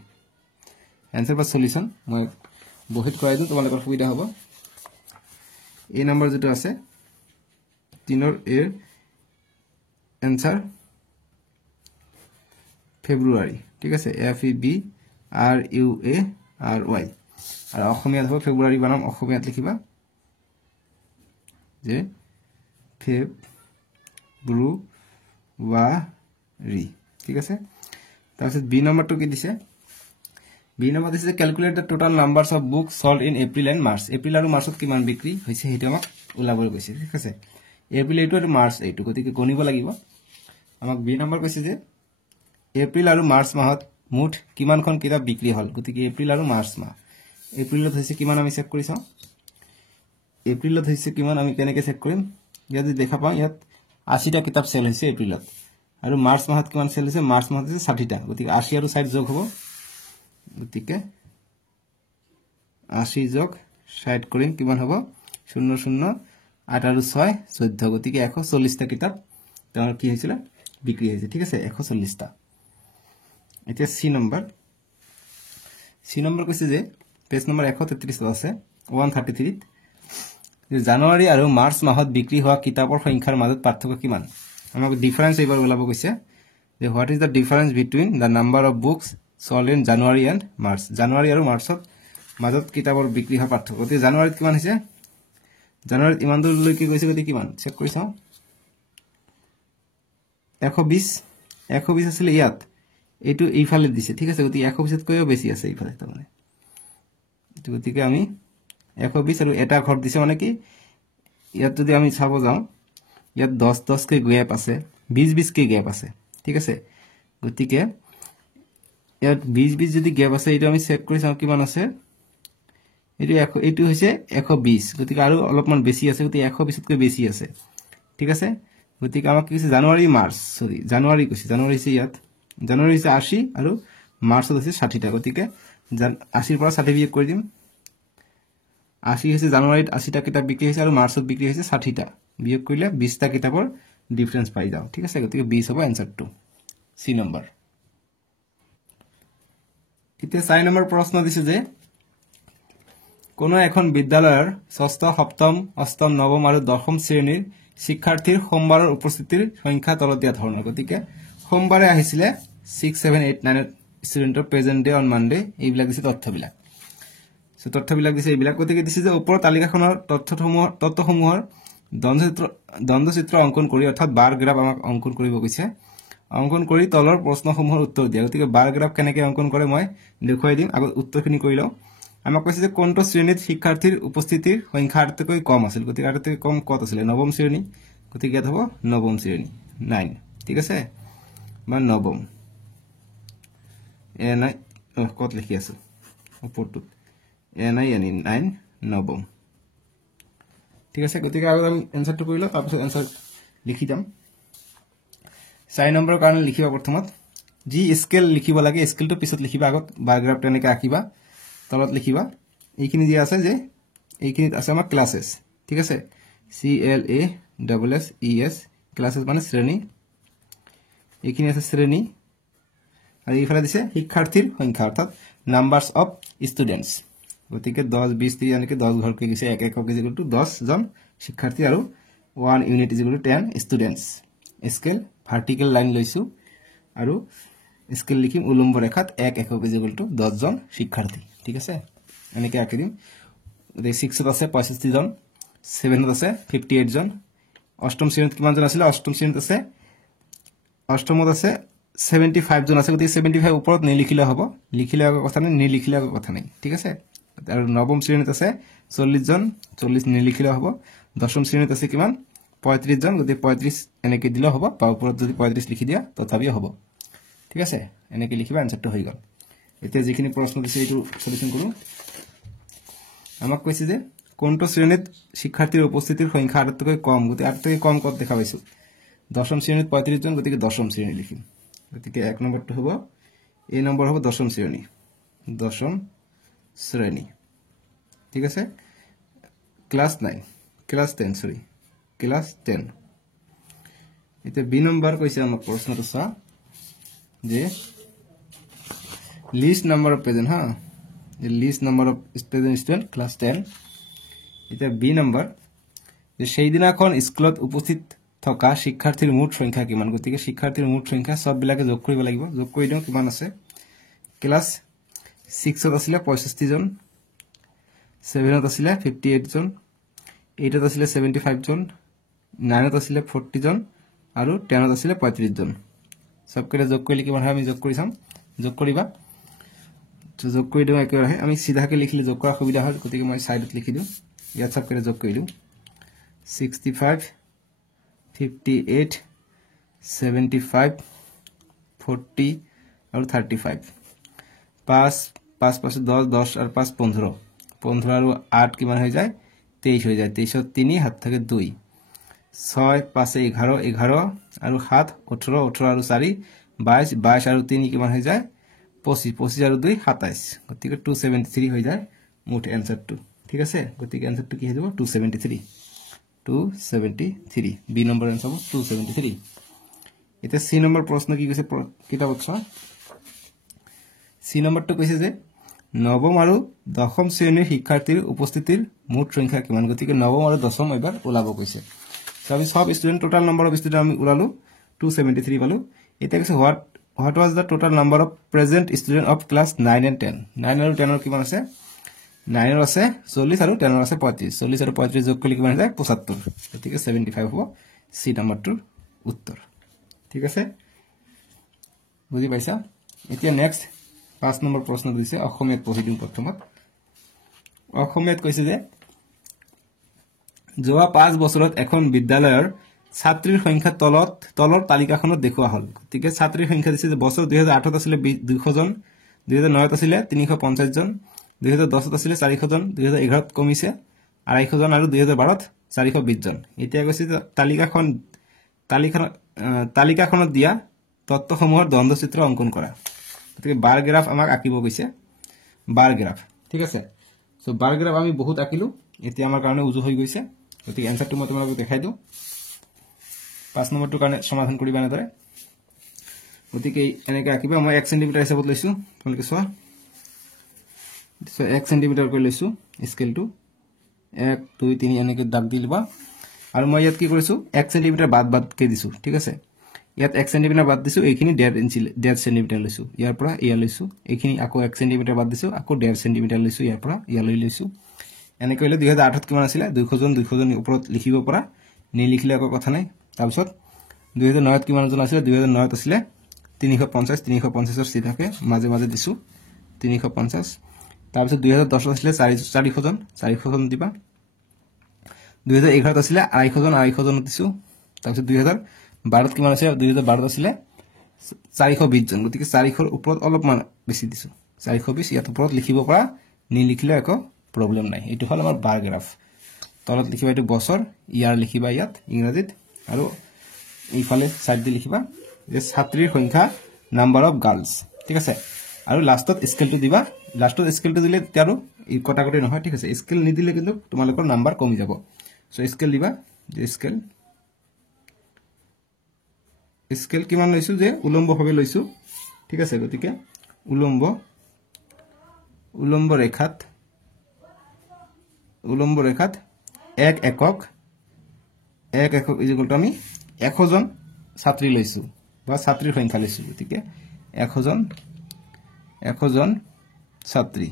আনসাৰ বা সলিউশন মই বহিত কৰাই দিম তোমালোকৰ সুবিধা হ'ব এই নম্বৰ যেটো আছে 3 এর आंसर ফেব্রুয়ারি ঠিক আছে FEBRUARY আর অসমীয়াত হ'ব ফেব্রুয়ারি বানাম অসমীয়াত লিখিবা যে ফেব্রুয়ারি ঠিক আছে তাৰপিছত বি নম্বৰটো কি দিছে বি নম্বৰ দিছে calculate the total numbers of book sold in April and March April আৰু মাৰ্চত কিমান বিক্ৰী হৈছে হেতু আমাক উলাবলৈ কৈছে ঠিক আছে এপ্ৰিল এইটো আৰু মাৰ্চ এইটো গতিকে গণিব লাগিব আমাক বি নম্বৰ কৈছে যে এপ্ৰিল আৰু মাৰ্চ মাহত মুঠ কিমানখন কিতাপ বিক্ৰী হল গতিকে এপ্ৰিল আৰু মাৰ্চ মাহ এপ্ৰিলত হৈছে কিমান আমি চেক কৰি চাও এপ্ৰিলত হৈছে কিমান আমি কেনেকৈ চেক কৰিম ইয়াত দেখা পাওঁ ইয়াত 80টা কিতাপ সেল হৈছে এপ্ৰিলত আৰু মাৰ্চ মাহত কিমান সেল হৈছে মাৰ্চ মাহত 60টা গতিকে 80 আৰু 60 যোগ হ'ব গতিকে 80 যোগ 60 কৰিম কিমান হ'ব 00 8 আৰু 6 14 গতিকে 140টা কিতাপ তাৰ কি হৈছিল বিক্ৰী হৈছে ঠিক আছে 140টা এতিয়া সি নম্বৰ কৈছে যে পেজ নম্বৰ 133 আছে 133 যে জানুৱাৰী আৰু মাৰ্চ মাহত বিক্ৰী হোৱা কিতাপৰ সংখ্যাৰ মাজত পাৰ্থক্য কিমান আমাক ডিফাৰেন্স এবাৰ ওলাব কৈছে যে what is the difference between the number of books sold in January and March জানুৱাৰী আৰু মাৰ্চত মাজত কিতাপৰ বিক্ৰী হোৱা পাৰ্থক্য গতিকে জানুৱাৰীত কিমান হৈছে জানুৱাৰীত ইমান দূৰলৈকে গৈছে গতিকে কিমান চেক কৰি চাওঁ 120 আছিল ইয়াত এইটো এইফালে দিছে ঠিক আছে গতিকে 120 কৈও বেছি আছে এইফালে তাৰমানে গতিকে আমি 120 আৰু এটা ঘৰ দিছে মানে কি ইয়াত যদি আমি চাব যাওঁ ইয়াত 10 কে গ্যাপ আছে 20 কে গ্যাপ আছে ঠিক আছে গতিকে ইয়াত 20 যদি গ্যাপ আছে এইটো আমি চেক কৰি চাওঁ কিমান আছে এইটো হৈছে 120 গতিকে আৰু অলপমান বেছি আছে গতিকে 120 কৈ বেছি আছে ঠিক আছে গতিকে আমাক কি জানুৱাৰী মাৰ্চ সৰি জানুৱাৰী কৈছে জানুৱাৰী হৈছে ইয়াত জানুৱাৰী হৈছে 80 আৰু মাৰ্চত হৈছে 60টা গতিকে 80 পৰা 60 বিয়োগ কৰি দিম 80 হৈছে জানুৱাৰীত 80টা কিতাপ বিক্ৰী হৈছে আৰু মাৰ্চত বিক্ৰী হৈছে 60টা বিয়োগ কৰিলে 20টা কিতাপৰ ডিফাৰেন্স পাই যাও ঠিক আছে গতিকে 20 হ'ব आंसरটো সি নম্বৰ এতিয়া 4 নম্বৰ প্ৰশ্ন দিছে যে কোনো এখন বিদ্যালয়ৰ ষষ্ঠ সপ্তম অষ্টম নৱম আৰু দশম শ্ৰেণীৰ শিক্ষাৰ্থীৰ সোমবাৰৰ উপস্থিতিৰ সংখ্যা তলত দিয়া ধৰণৰ গতিকে সোমবাৰে আহিছিলে 6 7 8 9 ষ্টুডেন্টৰ প্ৰেজেন্ট ডে অন মানডে এইবিলাক দিছে তথ্যবিলাক দিছে এইবিলাক গতিকে দিছে যে ওপৰৰ তালিকাখনৰ তথ্যসমূহৰ দ্বন্দ্বচিত্ৰ অংকন কৰি অৰ্থাৎ বাৰ গ্ৰাফ আমাক অংকন কৰিব কৈছে অংকন কৰি তলৰ প্ৰশ্নসমূহৰ উত্তৰ দিয়া গতিকে বাৰ গ্ৰাফ কেনেকৈ অংকন কৰে মই দেখুৱাই দিম আগত উত্তৰখিনি কৰি লওঁ আমাক কৈছে যে কোনটো শ্ৰেণীত শিক্ষাৰ্থীৰ উপস্থিতিৰ সংখ্যা আটাইতকৈ কম আছিল গতিকে আটাইতকৈ কম কত আছিল নৱম শ্ৰেণী গতিকে ইয়াত হ'ব নৱম শ্ৰেণী 9 ঠিক আছে বা নৱম নাই কত লিখি আছে ওপৰটো নাই 9 নৱম ঠিক আছে গতিকে আগত আমি এনসাৰটো কৰি লওঁ তাৰপিছত এনসাৰ লিখি যাম 4 নম্বৰৰ কাৰণে লিখিবা প্ৰথমত জি স্কেল লিখিব লাগে স্কেলটো পিছত লিখিবা আগত বাৰ গ্ৰাফটো এনেকৈ আঁকিবা তলত লিখিবা এইখিনি দিয়া আছে যে এইখিনিত আছে আমাৰ ক্লাसेস ঠিক আছে CLASSES ক্লাसेস মানে শ্ৰেণী এইখিনি আছে শ্ৰেণী আৰু এইফালে দিছে শিক্ষাৰ্থীৰ সংখ্যা অৰ্থাৎ নাম্বাৰস অফ ষ্টুডেন্টস গতিকে 10 20 30 এনেকৈ 10 ঘৰকৈ গৈছে এক একক ইকুৱেল টু 10 জন শিক্ষাৰ্থী আৰু 1 unit equal to 10 students scale vertical line লৈছো আৰু স্কেল লিখিম উলম্ব ৰেখাত এক একক ইকুৱেল টু 10 জন শিক্ষাৰ্থী ঠিক আছে এনেকৈ আঁকি দিম 6 আছে 65 জন 7 আছে 58 জন অষ্টম শ্ৰেণীত কিমান জন আছিল অষ্টম শ্ৰেণীত আছে অষ্টমত আছে 75 জন আছে গতিকে 75 ওপৰত নিলিখিলে হ'ব লিখিলে কথা নাই নিলিখিলে কথা নাই ঠিক আছে আৰু নৱম শ্ৰেণীত আছে 40 জন 40 নিলিখিলে হ'ব দশম শ্ৰেণীত আছে কিমান 35 জন গতিকে 35 এনেকৈ দিলে হ'ব বা ওপৰত যদি 35 লিখি দিয়া তথাপিও হ'ব ঠিক আছে এনেকৈ লিখিবা আনসারটো হৈ গ'ল এতিয়া যিখিনি প্ৰশ্ন দিছে এইটো সলিউশন কৰো আমাক কৈছে যে কোনটো শ্ৰেণীত শিক্ষাৰ্থীৰ উপস্থিতিৰ সংখ্যা আটাইতকৈ কম গতিকে আটাইতকৈ কম কত দেখা পাইছো দশম শ্ৰেণীত 35 জন গতিকে দশম শ্ৰেণী লিখিম গতিকে এক নম্বৰটো হ'ব এই নম্বৰ হ'ব দশম শ্ৰেণী ঠিক আছে ক্লাস 9 ক্লাস 10 সৰি ক্লাস 10 এটা বি নম্বৰ কৈছে আমাক প্ৰশ্নটো চা যে list number of present list number of present student class 10 এটা বি নম্বৰ যে সেই দিনাখন স্কুলত উপস্থিত থকা শিক্ষাৰ্থীৰ মুঠ সংখ্যা কিমান গতিকে শিক্ষাৰ্থীৰ মুঠ সংখ্যা সব বিলাকে যোগ কৰিব লাগিব যোগ কৰি দিও কিমান আছে ক্লাস 6 ত আছিল 65 জন 7 ত আছিল 58 জন 8 ত আছিল 75 জন 9 ত আছিল 40 জন আৰু 10 ত আছিল 35 জন সবকৰে যোগ কৰিলে কিমান হয় আমি যোগ কৰি চাম যোগ কৰিবা তো যোগ কৰি দিও একেবাৰে আমি সিধাকে লিখিলে যোগ কৰা সুবিধা হয় গতিকে মই সাইডত লিখি দিও ইয়াত সবকৰে যোগ কৰি দিও 65 58 75 40 আৰু 35 5 5 5 10 10 আৰু 5 15 15 আৰু 8 কিমান হৈ যায় 23 হৈ যায় 23 3 হাত থাকে 2 6 5 11 11 আৰু 7 18 18 আৰু 4 22 22 আৰু 3 কিমান হৈ যায় 25 25 আৰু 2 27 গতিকে 273 হৈ যায় মুঠ এনসারটো ঠিক আছে গতিকে এনসারটো কি হৈ যাব 273 273 বি নম্বৰ এনসাৰ 273 এটা সি নম্বৰ প্ৰশ্ন কি কৈছে কিতাপত চোৱা সি নম্বৰটো কৈছে যে নৱম আৰু দশম শ্ৰেণীৰ শিক্ষাৰ্থীৰ উপস্থিতিৰ মুঠ সংখ্যা কিমান গতিকে নৱম আৰু দশম এবাৰ ওলাব কৈছে তো আমি সব student total number of student আমি ওলালো 273 পালো এটা কৈছে what was the total number of present student of class 9 and 10 9 আৰু 10 ৰ কিমান আছে 9 ৰ আছে 40 আৰু 10 ৰ আছে 35 40 আৰু 35 যোগ কৰিলে কিমান হৈ যায় 75 গতিকে 75 হ'ব সি নম্বৰটোৰ উত্তৰ ঠিক আছে বুজি পাইছা এতিয়া নেক্সট 5 নম্বৰ প্ৰশ্ন দিছে অসমীয়াত পঢ়ি দিম প্ৰথমত অসমীয়াত কৈছে যে যোৱা 5 বছৰত এখন বিদ্যালয়ৰ ছাত্ৰীৰ সংখ্যা তলৰ তালিকাখনত দেখুৱা হল গতিকে ছাত্ৰীৰ সংখ্যা দিছে যে বছৰ 2008 ত আছিল 200 জন 2009 ত আছিল 350 জন 2010 ত আছিল 400 জন 2011 ত কমিছে 250 জন আৰু 2012 ত 420 জন এতিয়া কৈছে তালিকাখনত দিয়া তত্ত্বসমূহৰ দ্বন্দ্বচিত্ৰ অঙ্কন কৰা গতিকে বাৰ গ্ৰাফ আমাক আঁকিব কৈছে বাৰ গ্ৰাফ ঠিক আছে সো বাৰ গ্ৰাফ আমি বহুত আঁকিলো এতিয়া আমাৰ কাৰণে উজু হৈ গৈছে গতিকে এনসাৰটো মই তোমালোকক দেখাই দিও 5 নম্বৰটো কাৰণে সমাধান কৰিবা না দৰে গতিকে এনেকৈ আঁকিবা মই 1 সেমি হিচাপত লৈছো তোমালোকে চোৱা 1 সেমি কৰি লৈছো স্কেলটো 1 2 3 এনেকৈ দাগ দি লিবা আৰু মই ইয়াত কি কৰিছো 1 সেমি বাদ কে দিছো ঠিক আছে ইয়াত 1 সেমি বাদ দিছো এইখিনি 1.5 সেমি লৈছো ইয়াৰ পৰা ইয়া লৈছো এইখিনি আকৌ 1 সেমি বাদ দিছো আকৌ 1.5 সেমি লৈছো ইয়াৰ পৰা ইয়া লৈছো এনে কৰিলে 2008 ত কিমান আছিল 200 জন ওপৰত লিখিব পৰা নিলিখিলে আকৌ কথা নাই তাৰপিছত 2009 ত কিমান জন আছিল 2009 ত আছিল 350 ৰ সিধাকে মাজে দিছো 350 তাৰপিছত 2010 ত আছিল 400 জন দিবা 2011 ত আছিল 250 জন দিছো তাৰপিছত 2012 ত কিমান আছিল 2012 ত আছিল 420 জন গতিকে 400 ৰ ওপৰত অলপমান বেছি দিছো 420 ইয়াত ওপৰত লিখিব পৰা নিলিখিলে একো প্ৰবলেম নাই এটো হল আমাৰ বাৰ গ্ৰাফ তলত লিখিবা এটো বছৰ ইয়াৰ লিখিবা ইয়াত ইংৰাজীত আৰু এইফালে সাইড দি লিখিবা যে ছাত্ৰীৰ সংখ্যা নাম্বাৰ অফ গাৰ্লস ঠিক আছে আৰু লাষ্টত স্কেলটো দিবা লাষ্টত স্কেলটো দিলে আৰু এই কটাকটি নহয় ঠিক আছে স্কেল নিদিলে কিন্তু তোমালোকৰ নাম্বাৰ কমি যাব সো স্কেল দিবা যে স্কেল কিমান লৈছো যে উলম্বভাৱে লৈছো ঠিক আছে গতিকে উলম্ব ৰেখাত 1 একক ইকুয়াল টু আমি 100 জন ছাত্ৰী লৈছো বা ছাত্ৰীৰ সংখ্যা লৈছো গতিকে 100 জন ছাত্ৰী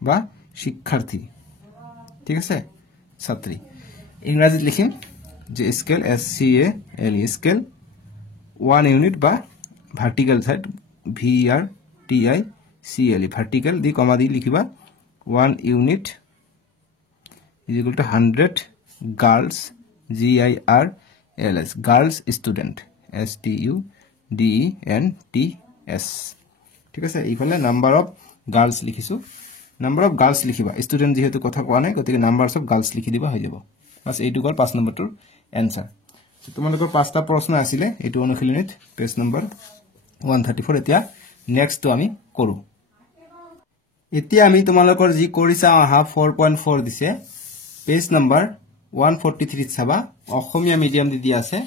বা শিক্ষাৰ্থী ঠিক আছে ছাত্ৰী ইংৰাজীত লিখিম যে স্কেল SCAL স্কেল 1 ইউনিট বা ভাৰ্টিকেল সাইড VRTICAL ভাৰ্টিকেল দি কমা দি লিখিবা 1 unit is equal to 100 girls GIRLS girls student STUDENTS ঠিক আছে এইফালে নাম্বাৰ অফ গাৰ্লস লিখিছো নাম্বাৰ অফ গাৰ্লস লিখিবা স্টুডেন্ট যেহেতু কথা কোৱা নাই গতিকে নাম্বাৰস অফ গাৰ্লস লিখি দিবা হৈ যাব বাস এইটো গল 5 নম্বৰটোৰ এনসাৰ তোমালোকৰ পাঁচটা প্ৰশ্ন আছিল এইটো অনুশীলনীত পেজ নম্বৰ 134 এতিয়া নেক্সট আমি কৰো এতিয়া আমি তোমালোকৰ যি কৰিছা আহা 4.4 দিছে পেজ নম্বৰ 143 চাবা অসমীয়া মিডিয়াম দি দিয়া আছে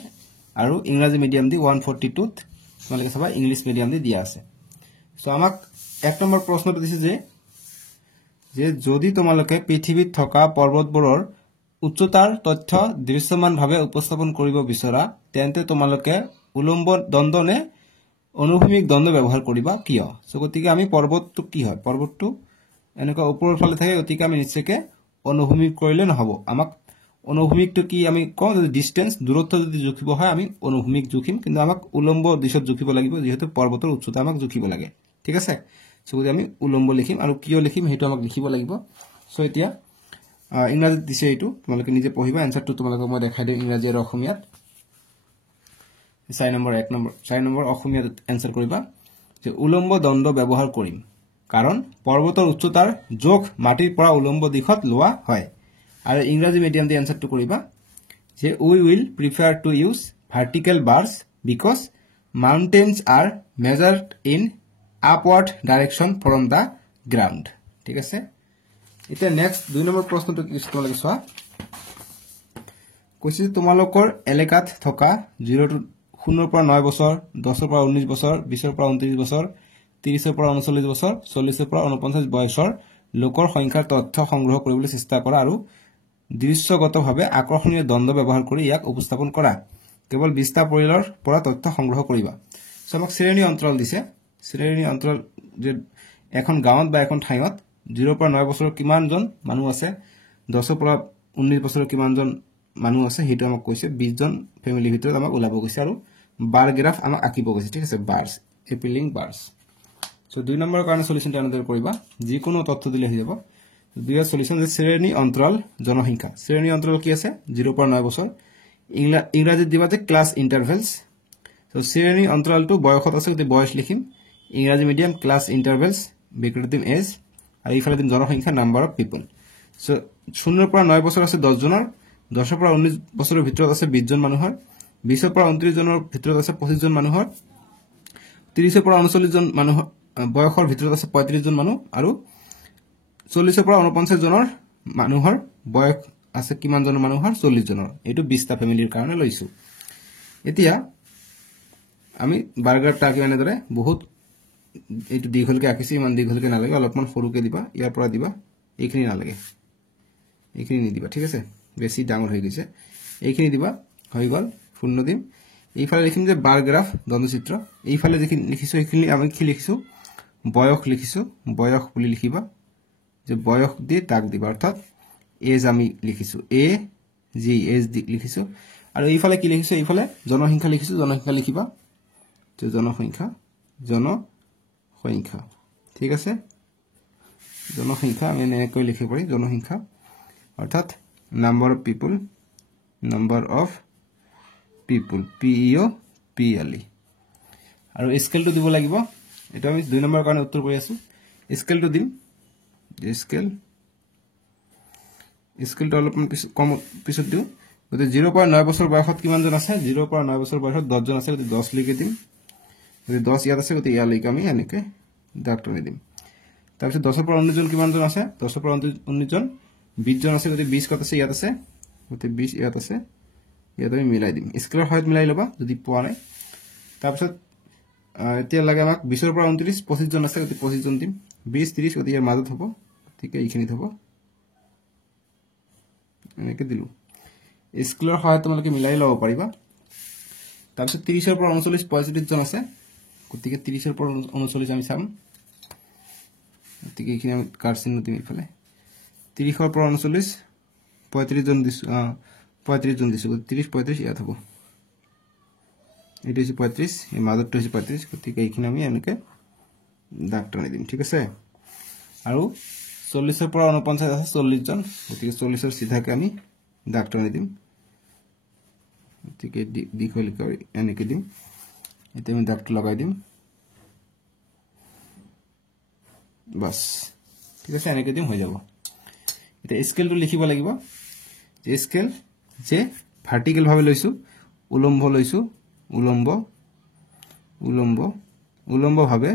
আৰু ইংৰাজী মিডিয়াম দি 142 ত তোমালোকে চাবা ইংলিশ মিডিয়াম দি দিয়া আছে সো আমাক এক নম্বৰ প্ৰশ্নটো দিছে যে যদি তোমালোকে পৃথিৱীত থকা পৰ্বতবোৰৰ উচ্চতাৰ তথ্য দৃশ্যমানভাৱে উপস্থাপন কৰিব বিচৰা তেন্তে তোমালোকে উলম্ব দণ্ড নে অনুভূমিক দণ্ড ব্যৱহাৰ কৰিবা কিয় সো গতিকে আমি পৰ্বতটো কি হয় পৰ্বতটো এনেকা ওপৰৰ ফালে থাকে গতিকে আমি নিশ্চয়কৈ অনুভূমিক কৰিলে নহব আমাক অনুভূমিকটো কি আমি কওঁ যদি ডিসটেন্স দূৰত্ব যদি জুখিব হয় আমি অনুভূমিক জুখিম কিন্তু আমাক উলম্ব দিশত জুখিব লাগিব যেহেতু পৰ্বতৰ উচ্চতা আমাক জুখিব লাগে ঠিক আছে সো যদি আমি উলম্ব লিখিম আৰু কিয় লিখিম হেতু আমাক লিখিব লাগিব সো এতিয়া ইংৰাজীত দিছে এইটো তোমালোকে নিজে পঢ়িবা এনসাৰটো তোমালোকক মই দেখাই দিম ইংৰাজী আৰু অসমীয়াত 4 নম্বৰ অসমীয়াত এনসাৰ কৰিবা যে উলম্ব দণ্ড ব্যৱহাৰ কৰিম কাৰণ পৰ্বতৰ উচ্চতাৰ জোখ মাটিৰ পৰা উলম্ব দিশত লোৱা হয় আৰু ইংৰাজী মিডিয়াম দি এনসাৰটো কৰিবা যে we will prefer to use vertical bars because mountains are measured in upward direction from the ground ঠিক আছে এতিয়া নেক্সট 2 নম্বৰ প্ৰশ্নটো কি তোমালোকে চোৱা কৈছে তোমালোকৰ এলেকাত থকা 0 ৰ পৰা 9 বছৰ 10 ৰ পৰা 19 বছৰ 20 ৰ পৰা 29 বছৰ 30 ৰ পৰা 39 বছৰ 40 ৰ পৰা 49 বয়সৰ লোকৰ সংখ্যাৰ তথ্য সংগ্ৰহ কৰিবলৈ চেষ্টা কৰা আৰু দৃশ্যগতভাৱে আকৰ্ষণীয় দণ্ড ব্যৱহাৰ কৰি ইয়াক উপস্থাপন কৰা কেৱল 20টা পৰিয়ালৰ পৰা তথ্য সংগ্ৰহ কৰিবা সো আমাক শ্ৰেণী অন্তৰাল দিছে শ্ৰেণী অন্তৰাল যে এখন গাঁৱত বা এখন ঠাইত 0 ৰ পৰা 9 বছৰৰ কিমানজন মানুহ আছে 10 ৰ পৰা 19 বছৰৰ কিমানজন মানুহ আছে হেতু আমাক কৈছে 20 জন ফ্যামিলি ভিতৰত আমাক ওলাব কৈছে আৰু বাৰ গ্ৰাফ আমাক আঁকিব কৈছে ঠিক আছে বাৰ্স এপিলিং বাৰ্স সো 2 নম্বৰৰ কাৰণে সলিউশনটো আনন্দৰ কৰিবা যিকোনো তথ্য দিলে হৈ যাব দুইটা সলিউশন যে শ্ৰেণী অন্তৰাল জনসংখ্যা শ্ৰেণী অন্তৰাল কি আছে 0 ৰ পৰা 9 বছৰ ইংৰাজীত দিবা যে ক্লাস ইন্টাৰভেলস সো শ্ৰেণী অন্তৰালটো বয়সত আছে গতি বয়স লিখিম ইংৰাজী মিডিয়াম ক্লাস ইন্টাৰভেলস ব্ৰেকেট দিম এজ আৰু ইফালে দিম জনসংখ্যা নাম্বাৰ অফ পিপল সো 0 ৰ পৰা 9 বছৰ আছে 10 জনৰ 10 ৰ পৰা 19 বছৰৰ ভিতৰত আছে 20 জন মানুহৰ 20 ৰ পৰা 29 জনৰ ভিতৰত আছে 25 জন মানুহৰ 30 ৰ পৰা 39 জন মানুহ বয়সৰ ভিতৰত আছে 35 জন মানুহ আৰু 40 ৰ পৰা 49 জনৰ মানুহৰ বয়স আছে কিমান জন মানুহৰ 40 জনৰ এটো 20টা ফ্যামিলিৰ কাৰণে লৈছো এতিয়া আমি বাৰগ্ৰাফ টাকি এনেদৰে বহুত এটো দীঘলকে আকিছি ইমান দীঘলকে নালাগে অলপমান সৰুকে দিবা ইয়াৰ পৰা দিবা এইখিনি নালাগে এইখিনি নিদিবা ঠিক আছে বেছি ডাঙৰ হৈ গৈছে এইখিনি দিবা হৈ গল শূন্য দিম এইফালে লিখিম যে বাৰ গ্ৰাফ দণ্ডচিত্ৰ এইফালে যিখিনি লিখিছো এইখিনি আমি কি লিখিছো বয়স লিখিছো বয়স বুলি লিখিবা যে বয়স দি দাগ দিবা অৰ্থাৎ এজ আমি লিখিছো এ জি এজ দি লিখিছো আৰু এইফালে কি লিখিছো এইফালে জনসংখ্যা লিখিছো জনসংখ্যা লিখিবা যে জনসংখ্যা ঠিক আছে জনসংখ্যা আমি এনেকৈ লিখিব পাৰি জনসংখ্যা অৰ্থাৎ নাম্বাৰ অফ পিপল PEOPLE আৰু স্কেলটো দিব লাগিব এটা আমি 2 নম্বৰ কাৰণে উত্তৰ কৰি আছো স্কেলটো দিম স্কেলটো অলপমান কম পিছত দিও গতে 0 পৰা 9 বছৰ বয়সত কিমান জন আছে 0 পৰা 9 বছৰ বয়সত 10 জন আছে গতে 10 লিখি দিম গতে 10 ইয়াত আছে গতে ইয়া লিখি আমি এনেকৈ ডাক্টৰ দিম তাৰপিছত 10 পৰা 19 জন কিমান জন আছে 10 পৰা 19 জন 20 জন আছে গতে 20 কত আছে ইয়াত আছে গতে 20 ইয়াত আছে ইয়াত আমি মিলাই দিম স্কেলৰ সহায়ত মিলাই লবা যদি পোৱা নাই তাৰপিছত এতিয়া লাগে আমাক 20 ৰ পৰা 29 25 জন আছে গতি 25 জন দিম 20 30 গতি ইয়াৰ মাজত হ'ব ঠিক আছে এইখিনি হ'ব এনেকৈ দিলু স্কেলৰ সহায়ত তোমালোকে মিলাই লব পাৰিবা তাৰপিছত 30 ৰ পৰা 39 45 জন আছে গতিকে 30 ৰ পৰা 39 আমি চাম গতিকে এইখিনি আমি কাৰ্ড চিহ্ন দিম ইফালে 30 ৰ পৰা 39 35 জন দিছো 35 জন দিছো 30 35 ইয়াত হ'ব এটা আছে 35 এই মাজতটো আছে 35 গতিকে এইখিনি আমি এনেকৈ ডাক্টৰ দিম ঠিক আছে আৰু 40 ৰ পৰা 49 আছে 40 জন গতিকে 40 ৰ সিধাকে আমি ডাক্টৰ দিম গতিকে দীঘল কৰি এনেকৈ দিম এটা আমি ডাক্টৰ লগাই দিম বাস ঠিক আছে এনেকৈ দিম হৈ যাব এটা স্কেলটো লিখিব লাগিব যে স্কেল যে ভাৰ্টিকেল ভাবে লৈছো উলম্ব ভাবে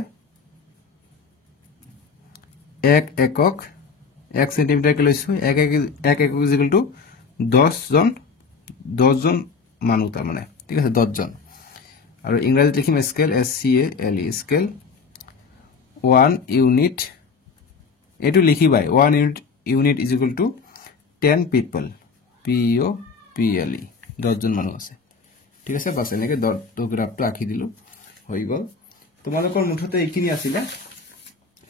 1 একক 1 সেন্টিমিটাৰ কে লৈছো 1 একক ইকুয়াল টু 10 জন মানুহ তাৰ মানে ঠিক আছে 10 জন আৰু ইংৰাজীত লিখিম স্কেল SCALE স্কেল 1 ইউনিট এটো লিখিবাই 1 unit is equal to 10 people POPLE 10 জন মানুহ আছে ঠিক আছে বাস এনেকে ডট গ্ৰাফটো আঁকি দিলো হৈ গল তোমালোকৰ মুঠতে এইখিনি আছিল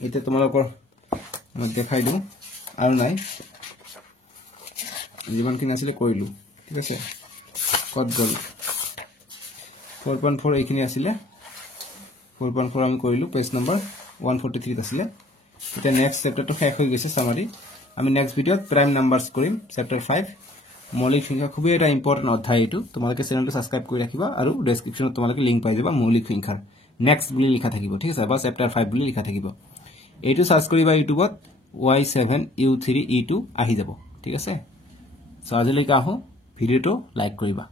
এটা তোমালোকৰ মই দেখাই দিও আৰু নাই যিমানখিনি আছিল কৰিলো ঠিক আছে কত গল 4.4 এইখিনি আছিল 4.4 আমি কৰিলো পেজ নম্বৰ 143 আছিল এটা নেক্সট চ্যাপ্টাৰটো শেষ হৈ গৈছে সামাৰি আমি নেক্সট ভিডিওত প্ৰাইম নাম্বাৰস কৰিম চ্যাপ্টাৰ 5 মৌলিক সংখ্যা খুবই এটা ইম্পৰ্টেন্ট অধ্যায় এটো তোমালোকে চেনেলটো সাবস্ক্ৰাইব কৰি ৰাখিবা আৰু ডেসক্ৰিপচনত তোমালোকে লিংক পাই যাবা মৌলিক সংখ্যাৰ নেক্সট বুলি লিখা থাকিব ঠিক আছে বা চ্যাপ্টাৰ 5 বুলি লিখা থাকিব এইটো সাৰ্চ কৰিবা ইউটিউবত y7u3e2 আহি যাব ঠিক আছে সো আজিলৈকে আহো ভিডিওটো লাইক কৰিবা